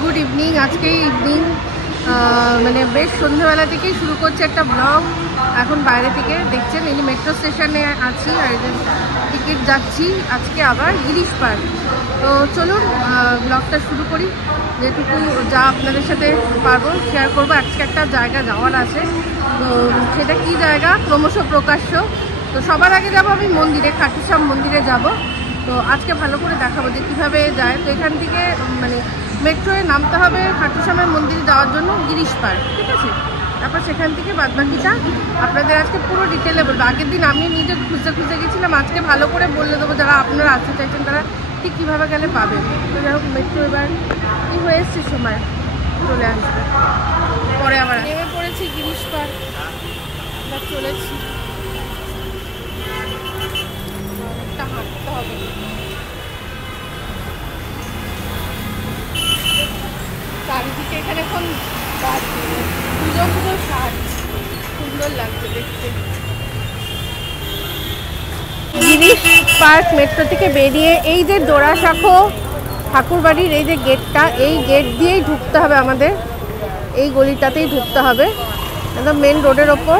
Good evening. আজকে evening মানে বেশ সন্ধ্যাবেলা থেকেই শুরু করছে একটা ব্লগ। এখন বাইরে থেকে দেখছেন এই মেট্রো স্টেশনে আছি আর টিকিট যাচ্ছি আজকে আবার গিরিশ পার্ক। তো চলুন ব্লগটা শুরু করি, যেটুকু যা আপনাদের সাথে পারবো শেয়ার করবো। আজকে একটা জায়গা যাওয়ার আছে, তো সেটা কি জায়গা ক্রমশ প্রকাশ্য। তো সবার আগে যাব আমি মন্দিরে, খাটুশ্যাম মন্দিরে যাব। তো আজকে ভালো করে দেখাবো যে কীভাবে যায়। তো এখান থেকে মানে মেট্রোয়ে নামতে হবে খাটুশ্যামের মন্দিরে যাওয়ার জন্য গিরিশ পার্ক, ঠিক আছে? তারপর সেখান থেকে বাদবাকিটা আপনাদের আজকে পুরো ডিটেলে বলবো। আগের দিন আমি নিজে খুঁজতে গেছিলাম, আজকে ভালো করে বলে দেবো যারা আপনারা আসতে চাইছেন তারা ঠিক কীভাবে গেলে পাবেন। তো যাই হোক, মেট্রো এবার কী হয়ে এসছে সময় চলে আসবে। পরে আবার নেমে পড়েছি গিরিশ পার্ক, এবার চলেছি। হাঁটতে হবে, চারিদিকে এখানে এখন পুজো পুজো সাজ, সুন্দর লাগছে দেখতে। গিরিশ পার্ক মেট্রো থেকে বেরিয়ে এই যে ডোরাসাঁকো ঠাকুরবাড়ির এই যে গেটটা, এই গেট দিয়েই ঢুকতে হবে আমাদের, এই গলিটাতেই ঢুকতে হবে একদম মেন রোডের ওপর।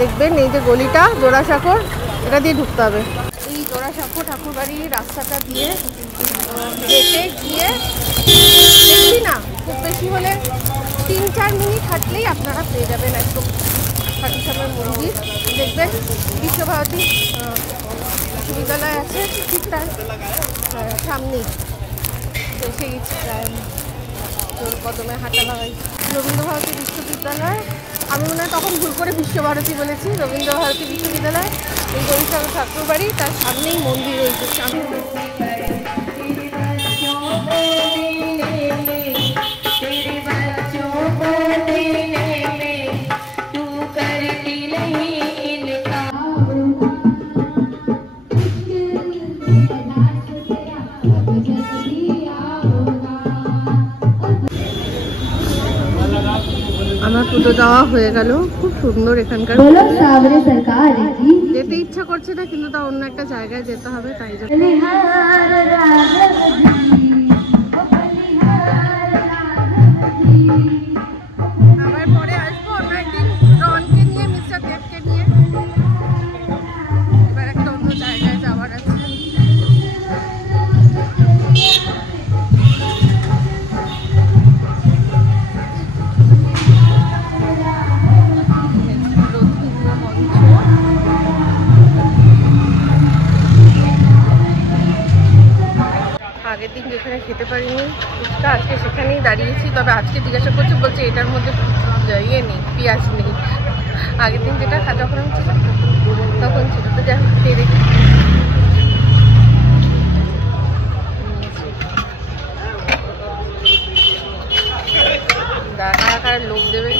দেখবেন এই যে গলিটা ডোরাসাঁকোর, এটা দিয়ে ঢুকতে হবে। এই ডোরাসাঁকো ঠাকুরবাড়ির রাস্তাটা দিয়ে গেটে গিয়ে বেশি না, খুব বেশি হলে 3-4 মিনিট হাঁটলেই আপনারা পেয়ে যাবেন একদম খাটুশ্যামের মন্দির। দেখবেন বিশ্বভারতী বিশ্ববিদ্যালয় আছে ঠিক তার সামনেই, তো সেই কদমে হাঁটা লাগাই। রবীন্দ্রভারতী বিশ্ববিদ্যালয়, আমি মনে হয় তখন ভুল করে বিশ্বভারতী বলেছি, রবীন্দ্রভারতী বিশ্ববিদ্যালয়। এই গরিশাল ঠাকুরবাড়ি, তার সামনেই মন্দির রয়েছে সামনে। আমার পুজো দেওয়া হয়ে গেল, খুব সুন্দর এখানকার। যেতে ইচ্ছা করছে না, কিন্তু তা অন্য একটা জায়গায় যেতে হবে, তাই জন্য। আবার পরে আসবো অন্য একদিন রনকে নিয়ে, মিস্টার দেবকে নিয়ে। এবার একটা অন্য জায়গায় যাওয়ার আছে। আগের দিন যেখানে খেতে পারিনি ফুচকা, আজকে সেখানেই দাঁড়িয়েছি। তবে আজকে জিজ্ঞাসা করছে, বলছে এটার মধ্যে ইয়ে নেই, পেঁয়াজ নেই। আগের দিন যেটা যখন আমি ছিলাম তখন ছিল। তো যাই হোক, খেয়ে দেখি। কারা লোভ দেবে,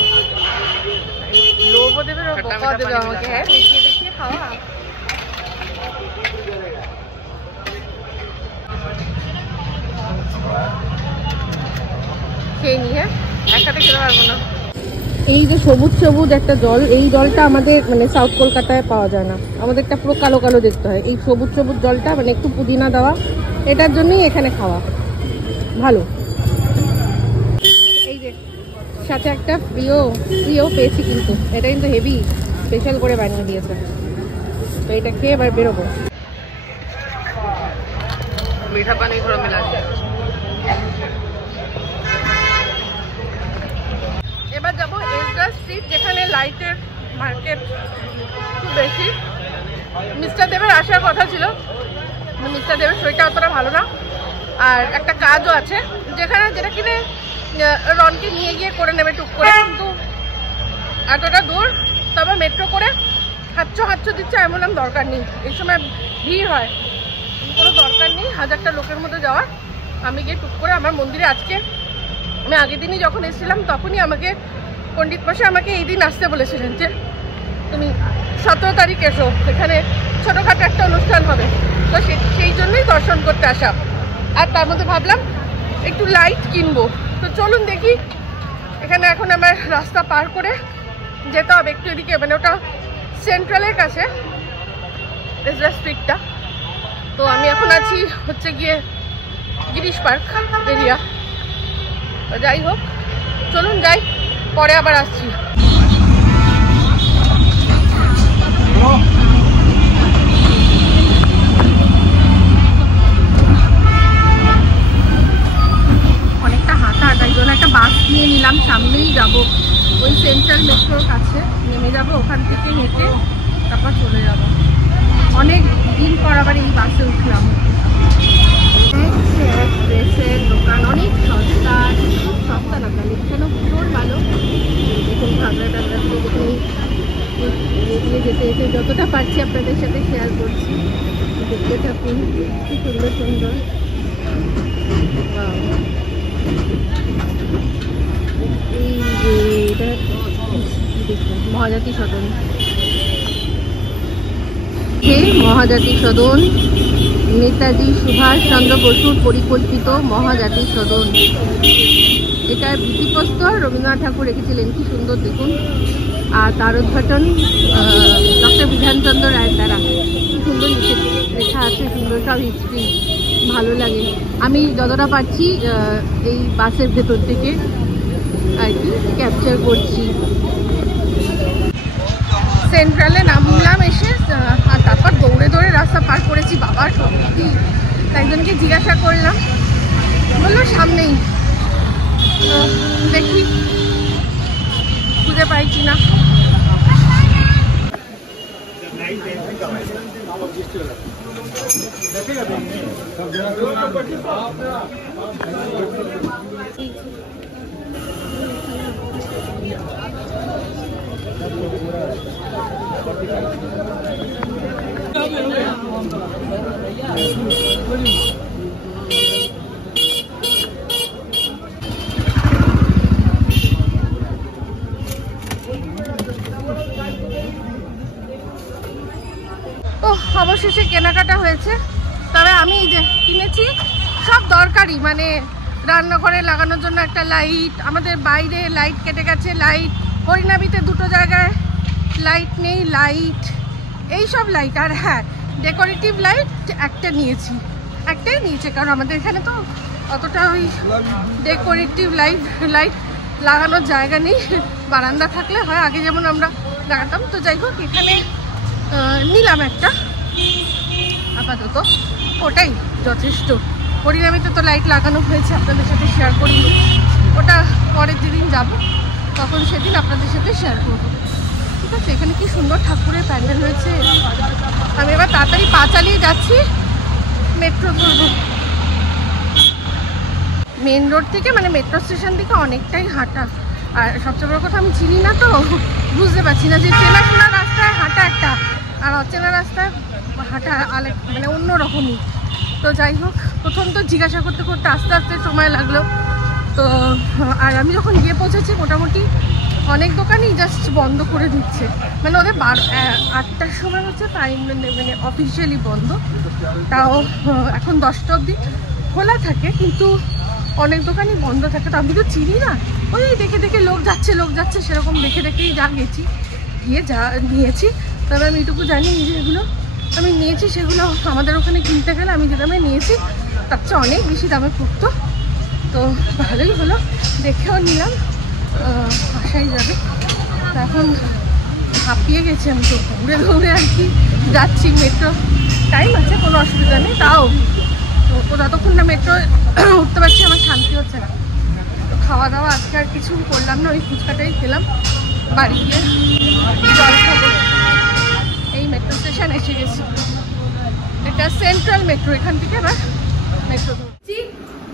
লোভও দেবে, বকাও দেবে আমাকে। হ্যাঁ, দেখিয়ে দেখিয়ে খাওয়া। খেয়ে নি, হ্যাঁ, একসাথে খেতে পারবো না। এই যে সবুজ সবুজ একটা জল, এই জলটা আমাদের মানে সাউথ কলকাতায় পাওয়া যায় না, আমাদেরটা পুরো কালো কালো দেখতে হয়। এই সবুজ সবুজ জলটা মানে একটু পুদিনা দেওয়া, এটার জন্যই এখানে খাওয়া ভালো। এই যে সাথে একটা প্রিয় পেয়েছি, কিন্তু এটা কিন্তু হেভি স্পেশাল করে বানিয়ে দিয়েছে। তো এটা খেয়ে এবার বেরোবো। মিঠা পানি করে মিলা। এবার যাবো এসডা স্ট্রিট, যেখানে লাইটের মার্কেট খুব বেশি। মিস্টার দেবের আসার কথা ছিল, মিস্টার দেবের শরীরটা অতটা ভালো না, আর একটা কাজও আছে যেটা কিনে রনকে নিয়ে গিয়ে করে নেবে টুক করে। কিন্তু এতটা দূর, তবে মেট্রো করে হাঁচো দিচ্ছে, এমন দরকার নেই। এই সময় ভিড় হয়, কোনো দরকার নেই 1000টা লোকের মধ্যে যাওয়ার। আমি গিয়ে টুক করে আমার মন্দিরে, আজকে আমি আগের দিনই যখন এসেছিলাম তখনই আমাকে পণ্ডিত মশাই আমাকে এই দিন আসতে বলেছিলেন যে তুমি 17 তারিখ এসো, এখানে ছোটোখাটো একটা অনুষ্ঠান হবে। তো সেই জন্যই দর্শন করতে আসা। আর তার মধ্যে ভাবলাম একটু লাইট কিনবো। তো চলুন দেখি, এখানে এখন আমার রাস্তা পার করে যেতে হবে একটু এদিকে, মানে ওটা সেন্ট্রালের কাছে এসডা স্ট্রিটটা। তো আমি এখন আছি হচ্ছে গিয়ে গিরিশ পার্ক এরিয়া। যাই হোক, চলুন যাই, পরে আবার আসছি। অনেকটা হাঁটা, তাই জন্য একটা বাস নিয়ে নিলাম, সামনেই যাব, ওই সেন্ট্রাল মেট্রোর কাছে নেমে যাব, ওখান থেকে হেঁটে তারপর চলে যাব। অনেক দিন পর আবার এই বাসে উঠলাম। ড্রেসের দোকান অনেক সস্তা, খুব সস্তা না, কালেকশনও প্রচুর ভালো। দেখুন ঘাগরা টাগরা দেখুন, এগিয়ে যেতে যেতে যতটা পারছি আপনাদের সাথে শেয়ার করছি। দেখতে থাকুন, কি সুন্দর সুন্দর। এই যে এটা দেখুন, মহাজাতি সদন, মহাজাতি সদন, নেতাজি সুভাষচন্দ্র বসুর পরিকল্পিত মহাজাতি সদন। এটার ভিত্তিপ্রস্তর রবীন্দ্রনাথ ঠাকুর রেখেছিলেন, কি সুন্দর দেখুন। আর তার উদ্ঘাটন ডক্টর বিধানচন্দ্র রায়ের দ্বারা, কি সুন্দর লেখা আছে, সুন্দর সব হিস্ট্রি, ভালো লাগে। আমি যতটা পারছি এই বাসের ভেতর থেকে আর কি ক্যাপচার করছি। সেন্ট্রালে নামলাম এসে, আর তারপর দৌড়ে দৌড়ে রাস্তা পার করেছি। বাবা সত্যি, একজনকে জিজ্ঞাসা করলাম, বললো সামনেই, দেখি খুঁজে পাই কিনা। অবশেষে কেনাকাটা হয়েছে। তবে আমি যে কিনেছি সব দরকারি, মানে রান্নাঘরে লাগানোর জন্য একটা লাইট, আমাদের বাইরে লাইট কেটে গেছে, লাইট হরিনাবিতে দুটো জায়গায় লাইট নেই, লাইট, এই সব লাইট। আর হ্যাঁ, ডেকোরেটিভ লাইট একটাই নিয়েছে, কারণ আমাদের এখানে তো অতটা ওই ডেকোরেটিভ লাইট লাগানোর জায়গা নেই। বারান্দা থাকলে হয়, আগে যেমন আমরা লাগাতাম। তো যাই হোক, এখানে নিলাম একটা, আপাতত ওটাই যথেষ্ট। হরিনামিতে তো লাইট লাগানো হয়েছে, আপনাদের সাথে শেয়ার করিনি, ওটা পরের যেদিন যাব তখন সেদিন আপনাদের সাথে শেয়ার করবো। ঠিক আছে, এখানে কি সুন্দর ঠাকুরের প্যান্ডেল হয়েছে। আমি এবার তাড়াতাড়ি পা চালিয়ে যাচ্ছি, মেট্রো ধরবো। মেন রোড থেকে, মানে মেট্রো স্টেশন থেকে অনেকটাই হাঁটা। আর সবচেয়ে বড় কথা, আমি চিনি না তো, বুঝতে পারছি না যে চেনাশোনা রাস্তায় হাঁটা একটা, আর অচেনা রাস্তায় হাঁটা আরেক, মানে অন্যরকমই। তো যাই হোক, প্রথম তো জিজ্ঞাসা করতে করতে আস্তে আস্তে সময় লাগলো। তো আর আমি যখন গিয়ে পৌঁছেছি, মোটামুটি অনেক দোকানই জাস্ট বন্ধ করে দিচ্ছে, মানে ওদের 8টার সময় হচ্ছে টাইম, মানে অফিসিয়ালি বন্ধ। তাও এখন 10টা অবধি খোলা থাকে, কিন্তু অনেক দোকানই বন্ধ থাকে। তো আমি তো চিনি না, ওই দেখে দেখে লোক যাচ্ছে সেরকম দেখে দেখেই গেছি, গিয়ে নিয়েছি। তবে আমি এটুকু জানি যে এগুলো আমি নিয়েছি, সেগুলো আমাদের ওখানে কিনতে গেলে আমি যে দামে নিয়েছি তার চেয়ে অনেক বেশি দামে পড়তো। তো ভালোই হলো, দেখেও নিলাম, আসাই যাবে। এখন হাঁপিয়ে গেছি আমি, তো দৌড়ে দৌড়ে আর কি যাচ্ছি। মেট্রো টাইম আছে, কোনো অসুবিধা নেই, তাও তো যতক্ষণ না মেট্রো উঠতে পারছি আমার শান্তি হচ্ছে না। তো খাওয়া দাওয়া আজকে আর কিছু করলাম না, ওই ফুচকাটাই খেলাম, বাড়ি গিয়ে জল খাবো। এই মেট্রো স্টেশন এসে গেছি, এটা সেন্ট্রাল মেট্রো, এখান থেকে এবার মেট্রো ধরছি।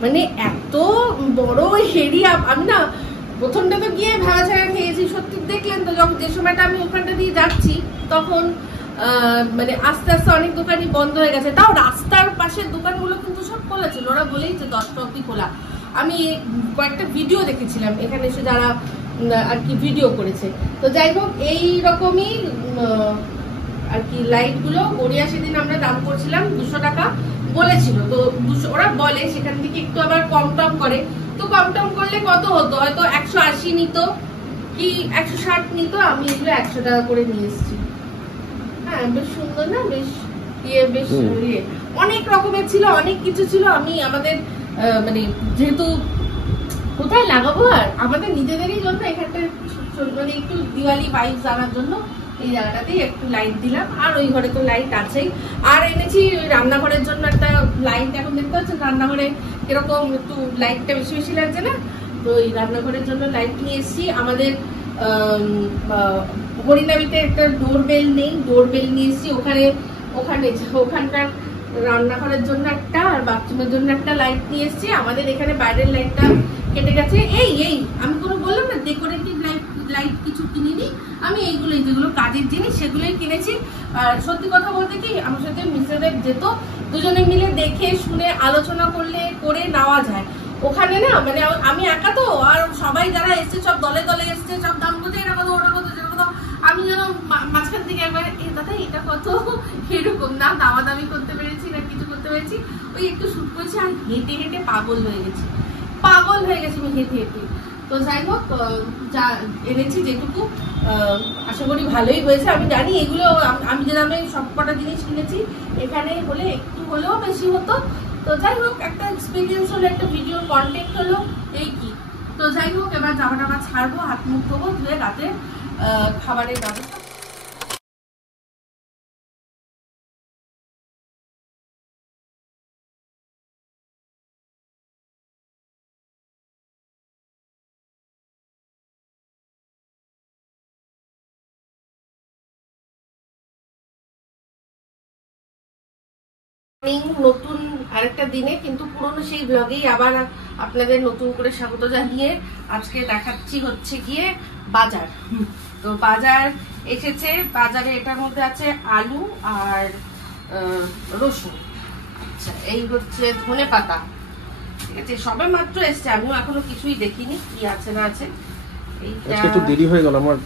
মানে এত বড় এরিয়া, আমি না প্রথমটা তো গিয়ে ভাড়া ছাড়া খেয়েছি। সত্যি দেখলেন তো, যখন যে সময়টা আমি ওখানটা দিয়ে যাচ্ছি তখন মানে আস্তে আস্তে অনেক দোকানই বন্ধ হয়ে গেছে। তাও রাস্তার পাশের দোকানগুলো কিন্তু সব খোলা ছিল, ওরা বলেই যে 10টা অবধি খোলা। আমি কয়েকটা ভিডিও দেখেছিলাম এখানে এসে, যারা আর কি ভিডিও করেছে। তো যাই হোক, এই রকমই আর কি লাইটগুলো গড়িয়া সেদিন আমরা দাম করছিলাম 200 টাকা বলেছিল। তো 200 ওরা বলে, সেখান থেকে একটু আবার কম টম করে। তো কম টম করলে কত হতো, হয়তো 180 নিত কি 160 নিত। আমি এগুলো 100 টাকা করে নিয়ে এসেছি। হ্যাঁ, বেশ সুন্দর না, বেশ বেশ অনেক রকমের ছিল, অনেক কিছু ছিল। আমি আমাদের মানে যেহেতু কোথায় লাগাবো? আর আমাদের নিজেদেরই জন্য এখানটা মানে একটু দিওয়ালি ভাইবস আনার জন্য এই জায়গাটাতেই একটু লাইট দিলাম। আর ওই ঘরে তো লাইট আছেই। আর এনেছি ওই রান্নাঘরের জন্য একটা লাইট। এখন দেখতে পাচ্ছেন রান্নাঘরে এরকম একটু লাইটটা বেশি বেশি লাগছে না, তো ওই রান্নাঘরের জন্য লাইট নিয়ে এসেছি। আমাদের হরিনাবিতে একটা ডোরবেল নেই, ডোরবেল নিয়ে এসেছি। ওখানকার রান্নাঘরের জন্য একটা আর বাথরুমের জন্য একটা লাইট নিয়ে এসেছি। আমাদের এখানে বাইরের লাইটটা কেটে গেছে। এই আমি কোনো বললাম না ডেকোরেটিভ লাইট কিছু কিনিনি আমি, এইগুলোই যেগুলো কাজের জিনিস সেগুলোই কিনেছি। আর সত্যি কথা বলতে কি, আমার সাথে মিস্টারদের যেত, দুজনে মিলে দেখে শুনে আলোচনা করে নেওয়া যায়। ওখানে না মানে আমি একা তো, আর সবাই যারা এসছে সব দলে দলে এসছে, সব দাম কত, এটা কত, ওটা কত, যেটা কত, আমি যেন মাঝখান থেকে একবার দাদা এটা কত, এরকম না দামাদামি করতে পেরেছি না কিছু করতে পেরেছি। ওই একটু শুট করেছি আর হেঁটে হেঁটে পাগল হয়ে গেছি আমি হেঁটে হেঁটে। তো যাই হোক, যা এনেছি যেটুকু আশা করি ভালোই হয়েছে। আমি জানি এগুলো আমি যে দামে সব কটা জিনিস কিনেছি এখানে হলে একটু হলেও বেশি হতো। তো যাই হোক, একটা এক্সপিরিয়েন্স হলো, একটা ভিডিও কন্টেন্ট হলো, এই কি। তো যাই হোক, এবার জামা টামা ছাড়বো, হাত মুখ ধোবো, ধুয়ে রাতে খাবারের ব্যবস্থা। নতুন আরেকটা দিনে, কিন্তু পুরনো সেই ব্লগেই আবার আপনাদের নতুন করে স্বাগত জানিয়ে আজকে দেখাচ্ছি হচ্ছে গিয়ে বাজার। তো বাজার এসেছে, বাজারে এটার মধ্যে আছে আলু আর রসুন। আচ্ছা, এই হচ্ছে ধনে পাতা, ঠিক আছে, সবে মাত্র এসছে, আমিও এখনো কিছুই দেখিনি কি আছে না আছে। একটু দেরি হয়ে গেল আমার,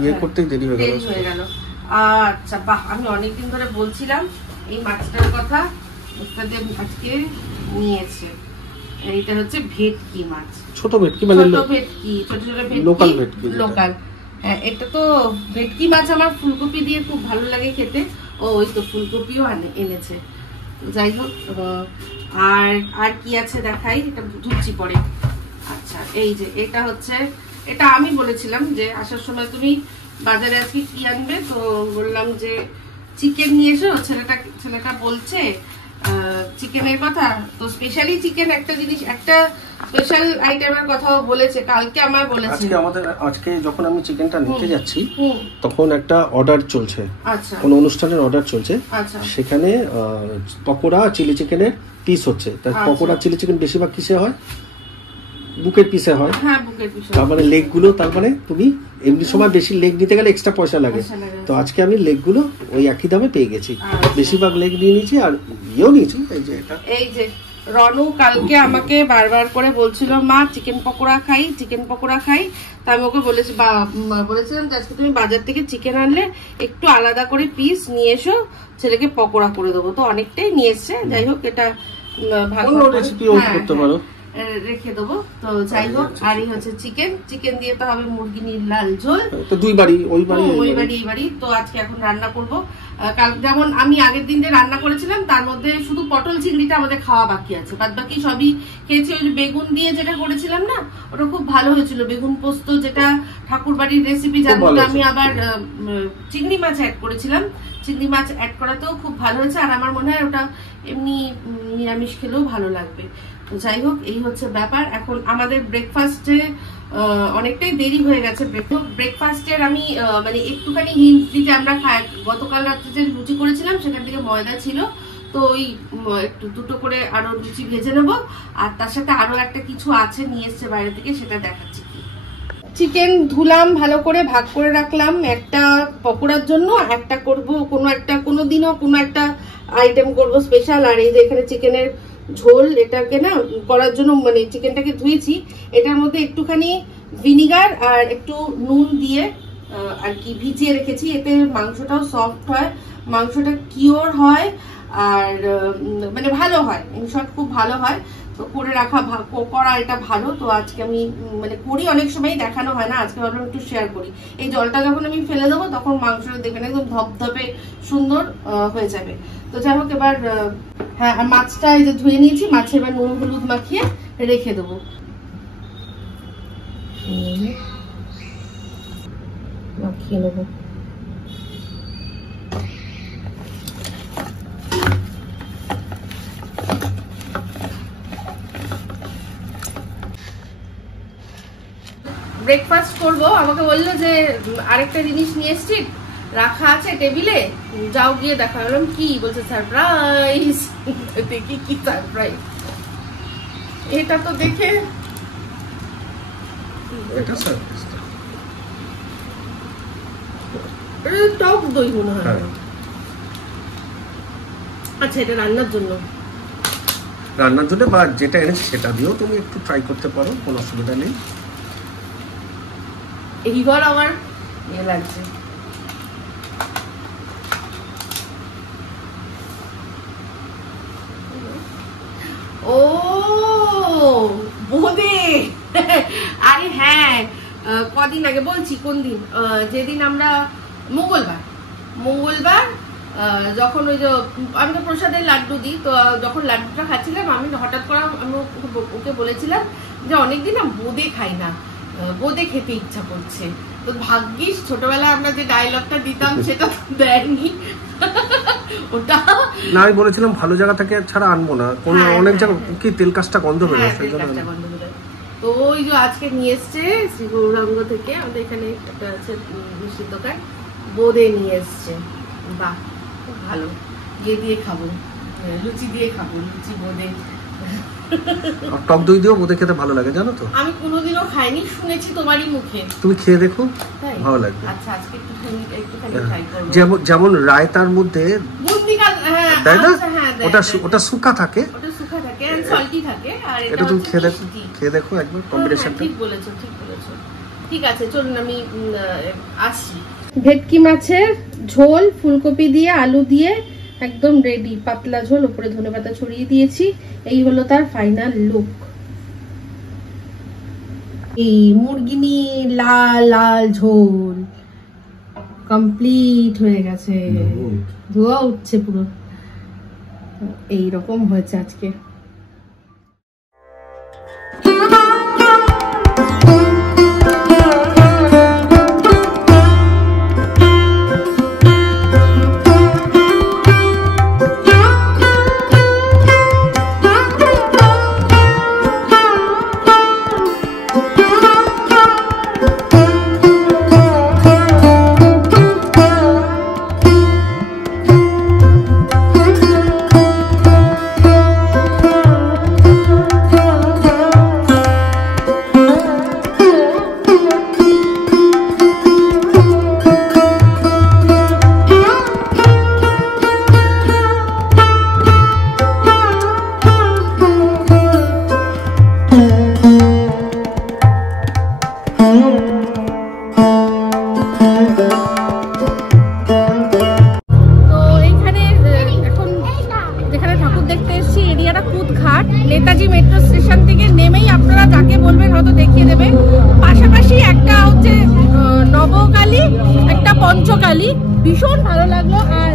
ইয়ে করতে দেরি হয়ে গেল। আচ্ছা বাহ, আমি অনেকদিন ধরে বলছিলাম এই মাছটার কথা, আজকে নিয়েছে। এইটা হচ্ছে ভেটকি মাছ, ছোট ভেটকি, মানে ছোট ভেটকি, ছোট ছোট ভেটকি, লোকাল। হ্যাঁ, এটা তো ভেটকি মাছ আমার ফুলকপি দিয়ে খুব ভালো লাগে খেতে। ওই তো ফুলকপিও এনেছে। যাই হোক, আর কি আছে দেখাই, এটা ধুচ্ছি পরে। আচ্ছা, এই যে এটা হচ্ছে, এটা আমি বলেছিলাম যে আসার সময় তুমি বাজারে আজকে কি আনবে, তো বললাম যে চিকেন নিয়ে এসো। ছেলেটা বলছে চিকেনের কথা, তো স্পেশালি চিকেন একটা জিনিস, একটা স্পেশাল আইটেমের কথাও বলেছে, কালকে আমার বলেছে। আজকে যখন আমি চিকেনটা নিতে যাচ্ছি তখন একটা অর্ডার চলছে, আচ্ছা, কোন অনুষ্ঠানের অর্ডার চলছে, আচ্ছা, সেখানে পকোড়া চিলি চিকেনের পিস হচ্ছে। তাই পকোড়া চিলি চিকেন বেশিরভাগ কিসে হয়, বুকের পিসে হয়। হ্যাঁ, বুকের পিসে। তার মানে লেগ গুলো, তার মানে তুমি এমনি সময় বেশি লেগ নিতে গেলে এক্সট্রা পয়সা লাগে। তো আজকে আমি লেগ গুলো ওই একই দামে পেয়ে গেছি, বেশিরভাগ লেগ নিয়ে নিয়েছি আর ইয়েও নিয়েছি। এই যে রনু কালকে আমাকে বারবার করে বলছিল মা চিকেন পকোড়া খাই, চিকেন পকোড়া খাই। তা আমি ওকে বলেছিলাম যে আজকে তুমি বাজার থেকে চিকেন আনলে একটু আলাদা করে পিস নিয়ে এসো, ছেলেকে পকোড়া করে দেবো। তো অনেকটাই নিয়ে এসছে। যাই হোক, এটা ভালো রেসিপিও করতে পারো, রেখে দেবো। তো যাই হোক, আর এই হচ্ছে চিকেন দিয়ে তো হবে মুরগি লাল ঝোল, তো দুই বাড়ি, ওই বাড়ি এই বাড়ি। তো আজকে এখন রান্না করবো। কাল যেমন আমি আগের দিন যে রান্না করেছিলাম তার মধ্যে শুধু পটল চিংড়িটা আমাদের খাওয়া বাকি আছে, বাদ বাকি সবই খেয়েছি। ওই বেগুন দিয়ে যেটা করেছিলাম না, ওটা খুব ভালো হয়েছিল, বেগুন পোস্ত, যেটা ঠাকুর বাড়ির রেসিপি, যার মধ্যে আমি আবার চিংড়ি মাছ অ্যাড করেছিলাম। চিংড়ি মাছ অ্যাড করাতেও খুব ভালো হয়েছে, আর আমার মনে হয় ওটা এমনি নিরামিষ খেলেও ভালো লাগবে। তো যাই হোক, এই হচ্ছে ব্যাপার। এখন আমাদের ব্রেকফাস্টে অনেকটাই দেরি হয়ে গেছে। ব্রেকফাস্টের আমি মানে একটুখানি হিন্ট দিতে, আমরা গতকাল রাত্রে যে লুচি করেছিলাম সেখান থেকে ময়দা ছিল, তো ওই একটু দুটো করে আরো লুচি ভেজে নেবো। আর তার সাথে আরো একটা কিছু আছে নিয়ে এসছে বাইরে থেকে, সেটা দেখাচ্ছি। চিকেন ধুলাম, ভালো করে ভাগ করে রাখলাম, একটা পকোড়ার জন্য, একটা করব কোনো দিনও কোনো একটা আইটেম করব স্পেশাল। আর এই যে এখানে চিকেনের ঝোল, এটাকে না করার জন্য মানে চিকেনটাকে ধুয়েছি, এটার মধ্যে একটুখানি ভিনিগার আর একটু নুন দিয়ে আর কি ভিজিয়ে রেখেছি। এতে মাংসটাও সফট হয়, মাংসটা কিওর হয়, আর মানে ভালো হয়, ইনশর্ট খুব ভালো হয়। তো করে রাখা করা এটা ভালো। তো আজকে আমি মানে করি, অনেক সময় দেখানো হয় না, আজকে ভাবলাম একটু শেয়ার করি। এই জলটা যখন আমি ফেলে দেবো তখন মাংসটা দেখবেন একদম ধপধপে সুন্দর হয়ে যাবে। তো যাই হোক, এবার হ্যাঁ, মাছটা এই যে ধুয়ে নিয়েছি, মাছে এবার নুন হলুদ মাখিয়ে রেখে দেবো। মাখিয়ে নেবো। ব্রেকফাস্ট করব, আমাকে বললো যে আরেকটা জিনিস নিয়ে এসছি রাখা আছে টেবিলে, যাও গিয়ে দেখা। বললাম কি? বলছে সারপ্রাইজ। দেখি কি সারপ্রাইজ। এটা তো দেখে এটা সারপ্রাইজ, টক দই মনে হয়। আচ্ছা, এটা রান্নার জন্য বা যেটা এনেছি সেটা দিয়েও তুমি একটু ট্রাই করতে পারো, কোনো অসুবিধা নেই। এইবার আমার ইয়ে লাগছে। ও বোদে, আরে হ্যাঁ, কদিন আগে বলছি, কোন দিন, যেদিন আমরা মঙ্গলবার যখন ওই যে আমি তো প্রসাদের লাড্ডু দিই, তো যখন লাড্ডুটা খাচ্ছিলাম আমি হঠাৎ করে আমি ওকে বলেছিলাম যে অনেকদিন না বোদে খাই না, বোদে খেতে ইচ্ছা করছে। তো ভাগ্যিস ছোটবেলায় আমরা যে ডায়লগটা দিতাম সেটা দেয়নি। ওটা না, আমি বলেছিলাম ভালো জায়গা থেকে ছাড়া আনবো না, কোনো অনেক জায়গা কি তেল কাজটা গন্ধ বেরোয়, তো ওই যে আজকে নিয়ে এসছে শ্রী গৌরাঙ্গ থেকে, আমাদের এখানে একটা আছে মিষ্টির দোকান, বোদে নিয়ে এসছে। বাহ, খুব ভালো, ইয়ে দিয়ে খাবো, লুচি দিয়ে খাবো, লুচি বোদে। টক দই দিয়েও বোদে খেতে ভালো লাগে, জানো তো? আমি কোনোদিনও খাইনি, শুনেছি তোমারই মুখে। তুমি খেয়ে দেখো, ভালো লাগবে। আচ্ছা, আজকে একটুখানি ট্রাই করব। যেমন রায়তার মধ্যে ওটা শুকা থাকে, আর সল্টি থাকে, আর এটা তুমি খেয়ে দেখো একবার, কম্বিনেশনটা। ঠিক বলেছো। ঠিক আছে, চলুন আমি আসি। ভেটকি মাছের ঝোল ফুলকপি দিয়ে আলু দিয়ে একদম রেডি, পাতলা ঝোল, উপরে ধনেপাতা ছড়িয়ে দিয়েছি। এই হলো তার ফাইনাল লুক। এই মুরগিনি লাল লাল ঝোল কমপ্লিট হয়ে গেছে, ধোয়া উঠছে পুরো। এইরকম হয়েছে আজকে। নেতাজি মেট্রো স্টেশন থেকে নেমেই আপনারা যাকে বলবেন হয়তো দেখিয়ে দেবে। পাশাপাশি একটা হচ্ছে নবকালী, একটা পঞ্চকালী, ভীষণ ভালো লাগলো। আর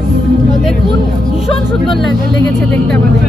দেখুন ভীষণ সুন্দর লেগেছে দেখতে আমাদের।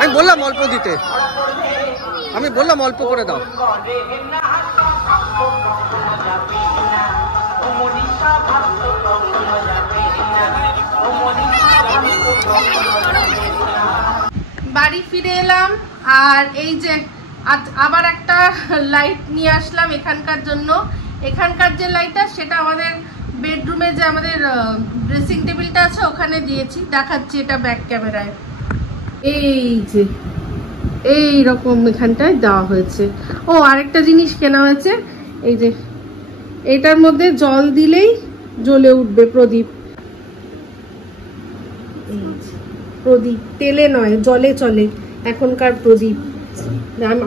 আমি বললাম অল্প দিতে, আমি বললাম অল্প করে দাও। বাড়ি ফিরে এলাম আর এই যে আবার একটা লাইট নিয়ে আসলাম এখানকার জন্য। এখানকার যে লাইটটা সেটা আমাদের বেডরুমে যে আমাদের ড্রেসিং টেবিলটা আছে ওখানে দিয়েছি, দেখাচ্ছি এটা ব্যাক ক্যামেরায়। এই যে এই রকম এখানটায় দেওয়া হয়েছে। ও আরেকটা জিনিস কেনা হয়েছে, এই যে এটার মধ্যে জল দিলেই জ্বলে উঠবে প্রদীপ। প্রদীপ তেলে নয় জলে চলে এখনকার প্রদীপ।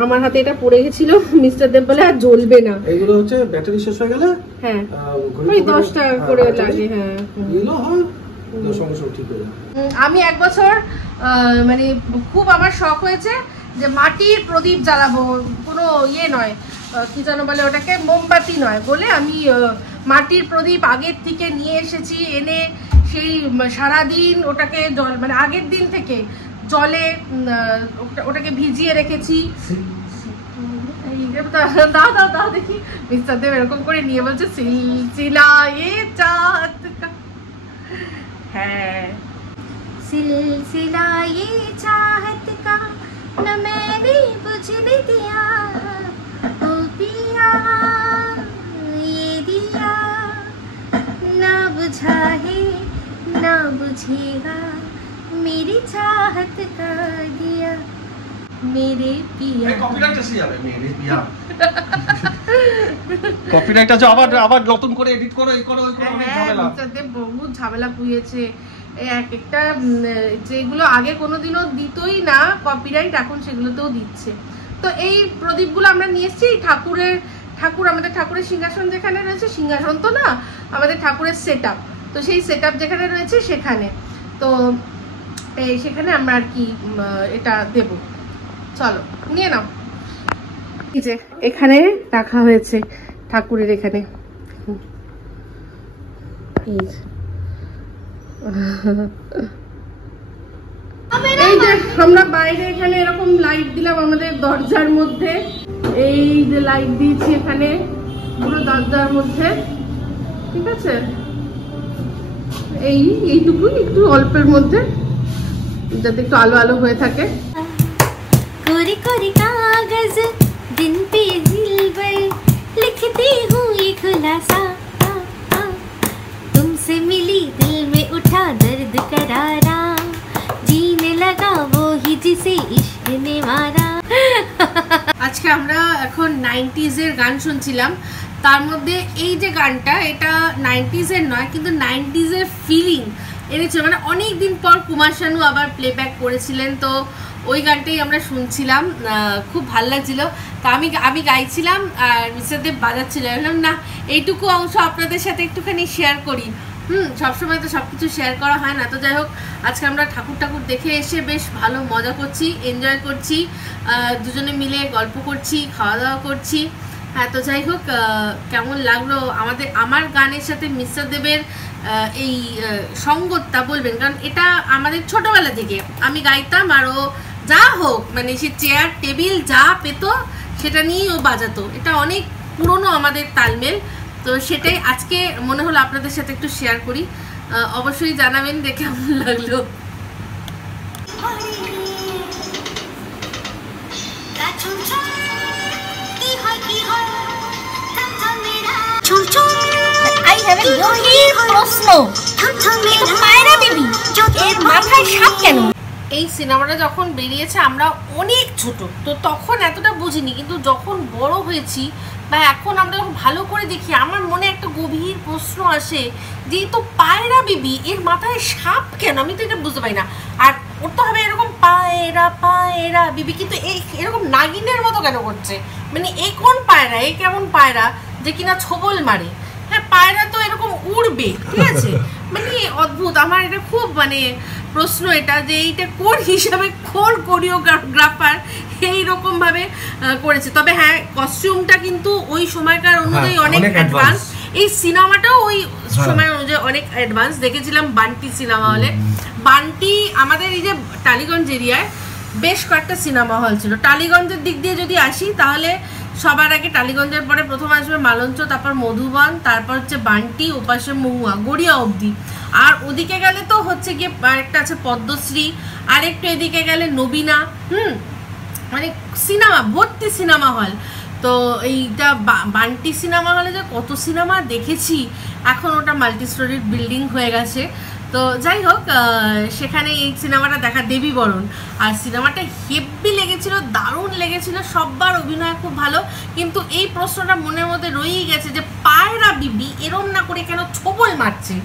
আমার হাতে এটা পড়ে গেছিল, মিস্টার দেব বলে আর জ্বলবে না। এগুলো হচ্ছে ব্যাটারি শেষ হয়ে গেলে হ্যাঁ ওই 10 টাকা করে লাগে। হ্যাঁ আমি এক বছর মানে খুব আমার শখ হয়েছে যে মাটির প্রদীপ জ্বালাবো, কোনো ইয়ে নয় কি যেন বলে ওটাকে, মোমবাতি নয় বলে আমি মাটির প্রদীপ আগের থেকে নিয়ে এসেছি, এনে সেই সারাদিন ওটাকে জল মানে আগের দিন থেকে জলে ওটাকে ভিজিয়ে রেখেছি। দাও দাও দাও দেখি, মিস্টার দেব এরকম করে নিয়ে বলছে সিলসিলা ये चाहत का, হ্যাঁ सिलसिला ये चाहत का न मैंने बुझने दिया ओ पिया ये दिया ना बुझा है ना बुझेगा मेरी चाहत का दिया मेरे पिया। কপিরাইট এসে যাবে, মেরে পিয়া কপিরাইট আছে, আবার আবার নতুন করে এডিট করো এই করো ওই করো, অনেক ঝামেলা। বহুত ঝামেলা পুয়েছে এক একটা, যেগুলো আগে কোনোদিনও দিতই না কপিরাইট এখন সেগুলোতেও দিচ্ছে। তো এই প্রদীপগুলো আমরা নিয়ে এসেছি ঠাকুর আমাদের ঠাকুরের সিংহাসন যেখানে রয়েছে, সিংহাসন তো না আমাদের ঠাকুরের সেটআপ, তো সেই সেটআপ যেখানে রয়েছে সেখানে, তো সেখানে আমরা আর কি এটা দেব। চলো নিয়ে নাও। এই যে এখানে রাখা হয়েছে ঠাকুরের, এখানে এই যে আমরা বাইরে এখানে এরকম লাইট দিলাম আমাদের দরজার মধ্যে, এই যে লাইট দিয়েছি এখানে পুরো দরজার মধ্যে, ঠিক আছে? এইটুকু একটু অল্পের মধ্যে যাতে একটু আলো আলো হয়ে থাকে। कोरी कोरी कागज दिन पे दिलबर लिखती हूँ ये खुलासा, तुमसे मिली दिल में उठा दर्द करारा, जीने लगा वो ही जिसे इश्क ने मारा। আজকে আমরা এখন 90s এর গান শুনছিলাম, তার মধ্যে এই যে গানটা এটা 90s এর নয় কিন্তু 90s এর ফিলিং এনেছিল, মানে অনেক দিন পর কুমার শানু আবার প্লেব্যাক করেছিলেন, তো ওই গানটাই আমরা শুনছিলাম, খুব ভালো লাগছিল। তা আমি গাইছিলাম আর মিস্টার দেব বাজাচ্ছিল, বললাম না এইটুকু অংশ আপনাদের সাথে একটুখানি শেয়ার করি। সবসময় তো সব কিছু শেয়ার করা হয় না। তো যাই হোক আজকে আমরা ঠাকুর দেখে এসে বেশ ভালো মজা করছি, এনজয় করছি, দুজনে মিলে গল্প করছি, খাওয়া দাওয়া করছি। হ্যাঁ তো যাই হোক কেমন লাগলো আমার গানের সাথে মিস্টার দেবের এই সঙ্গতটা বলবেন, কারণ এটা আমাদের ছোটবেলা থেকে আমি গাইতাম আর ও যা হোক মানে সে চেয়ার টেবিল যা পেতো সেটা নিয়েই ও বাজাতো, এটা অনেক পুরনো আমাদের তালমেল। তো সেটাই আজকে মনে হলো আপনাদের সাথে একটু শেয়ার করি, অবশ্যই জানাবেন দেখে কেমন লাগলো। I have a গভীর প্রশ্ন, মায়েরা বেবি এর মাথায় সাপ কেন? এই সিনেমাটা যখন বেরিয়েছে আমরা অনেক ছোট, তো তখন এতটা বুঝিনি, কিন্তু যখন বড় হয়েছি বা এখন আমরা যখন ভালো করে দেখি আমার মনে একটা গভীর প্রশ্ন আসে যে তো পায়রা বিবি এর মাথায় সাপ কেন, আমি তো এটা বুঝতে পারি না। আর ওর তো হবে এরকম পায়রা পায়রা বিবি, কিন্তু এই এরকম নাগিনের মতো কেন করছে, মানে এই কোন পায়রা, এই কেমন পায়রা যে কিনা ছোবল মারে? হ্যাঁ পায়রা তো এরকম উড়বে, ঠিক আছে, মানে অদ্ভুত। আমার এটা খুব মানে প্রশ্ন এটা যে এইটা কোন হিসাবে কোন কোরিওগ্রাফার এইরকম ভাবে করেছে। তবে হ্যাঁ কস্টিউমটা কিন্তু ওই সময়কার অনুযায়ী অনেক অ্যাডভান্স, এই সিনেমাটাও ওই সময় অনুযায়ী অনেক অ্যাডভান্স। দেখেছিলাম বান্টি সিনেমা হলে। বান্টি আমাদের এই যে টালিগঞ্জ এরিয়ায় বেশ কয়েকটা সিনেমা হল ছিল। টালিগঞ্জের দিক দিয়ে যদি আসি তাহলে সবার আগে টালিগঞ্জের পরে প্রথম আসবে মালঞ্চ, তারপর মধুবন, তারপর হচ্ছে বান্টি, ওপাশে মহুয়া, গড়িয়া অবধি। আর ওদিকে গেলে তো হচ্ছে গিয়ে একটা আছে পদ্মশ্রী, আর একটু এদিকে গেলে নবীনা, মানে সিনেমা ভর্তি সিনেমা হল। তো এইটা বান্টি সিনেমা হলে যে কত সিনেমা দেখেছি, এখন ওটা মাল্টি স্টোরির বিল্ডিং হয়ে গেছে। তো যাই হোক, সেখানে এই সিনেমাটা দেখা, দেবী বরণ। আর সিনেমাটা হেভি লেগেছিল, দারুণ লেগেছিল, সববার অভিনয় খুব ভালো। কিন্তু এই প্রশ্নটা মনের মধ্যে রয়েই গেছে যে পায়রা বিবি এরম না করে কেন ছোবল মারছে,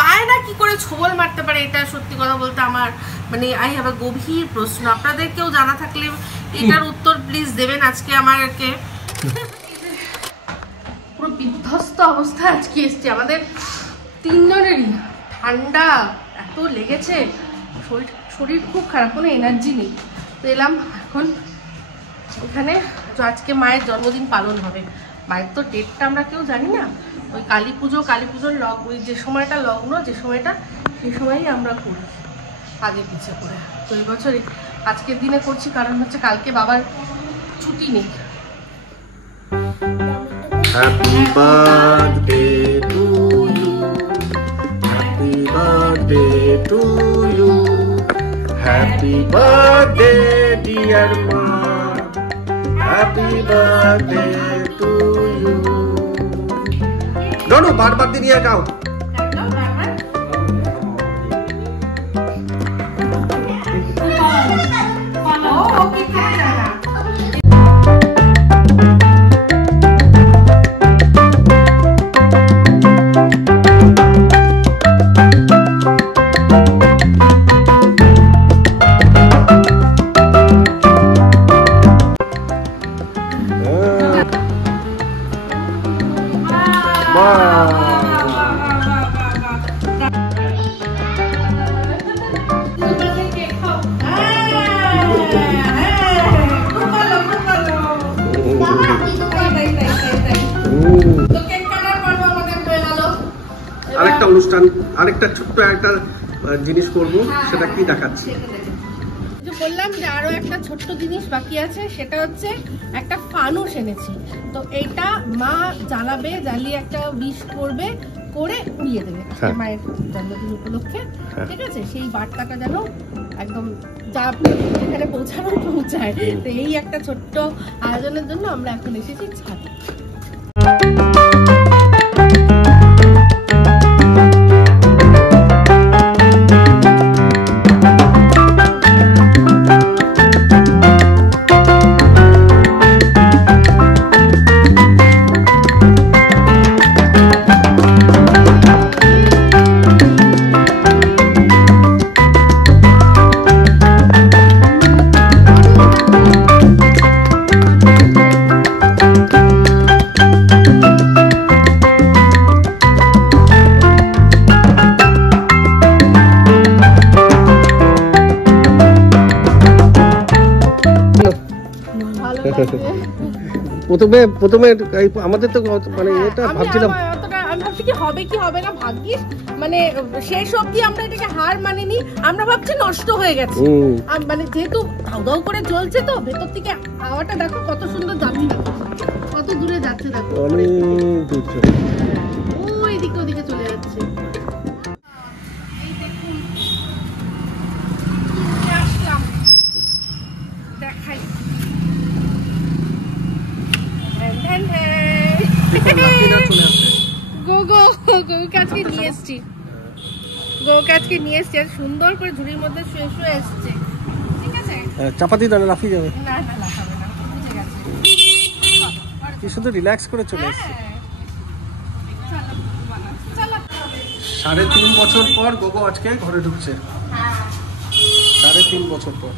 পায়রা কি করে ছোবল মারতে পারে? এটা সত্যি কথা বলতে আমার মানে আই হ্যাভ আ গভীর প্রশ্ন। আপনাদের কেউ জানা থাকলে এটার উত্তর প্লিজ দেবেন আজকে আমাকে। পুরো বিধ্বস্ত অবস্থায় আজকে এসছে আমাদের তিনজনেরই। ঠান্ডা এত লেগেছে, শরীর খুব খারাপ, কোনো এনার্জি নেই। তো এলাম এখন এখানে। তো আজকে মায়ের জন্মদিন পালন হবে। মায়ের তো ডেটটা আমরা কেউ জানি না। ওই কালী পুজোর ওই যে সময়টা লগ্ন, যে সময়টা, সেই সময়ই আমরা করি আগে পিছিয়ে করে। তো এই বছর আজকের দিনে করছি, কারণ হচ্ছে কালকে বাবার ছুটি নেই। Happy birthday to you, happy birthday to you, happy birthday dear মা, happy birthday to you. No বারবার দিয়ে গাও। আরেকটা অনুষ্ঠান, আরেকটা ছোট্ট একটা জিনিস করব, সেটা কি দেখাচ্ছি। বললাম যে আরো একটা ছোট্ট জিনিস বাকি আছে, সেটা হচ্ছে একটা ফানুস এনেছি। তো এইটা মা জ্বালাবে, জ্বালিয়ে একটা উইশ করবে, করে উড়িয়ে দেবে মায়ের জন্মদিন উপলক্ষে। ঠিক আছে, সেই বার্তাটা যেন একদম যা এখানে পৌঁছায়। তো এই একটা ছোট্ট আয়োজনের জন্য আমরা এখন এসেছি ছাদে। প্রথমে আমাদের তো মানে এটা ভাবছিলাম, আমি ভাবছি কি হবে না, ভাগ্যিস মানে শেষ অবধি আমরা এটাকে হার মানিনি। আমরা ভাবছি নষ্ট হয়ে গেছে, মানে যেহেতু দাউ দাউ করে জ্বলছে, তো ভেতর থেকে হাওয়াটা দেখো কত সুন্দর যাচ্ছে, কত দূরে যাচ্ছে দেখো, ওই দিকে ওদিকে চলে যাচ্ছে। এই দেখুন আসলাম, দেখাই আজকে নিয়ে এসছি, আজকে নিয়ে এসছি, আর সুন্দর করে ঝুড়ির মধ্যে শুয়ে শুয়ে এসছে। ঠিক আছে, চাপাতি দাও, লাফিয়ে যাবে না, লাফাবে না, বুঝে গেছে। কি শুধু রিল্যাক্স করে চলে এসছে। 3.5 বছর পর গোগো আজকে ঘরে ঢুকছে, 3.5 বছর পর।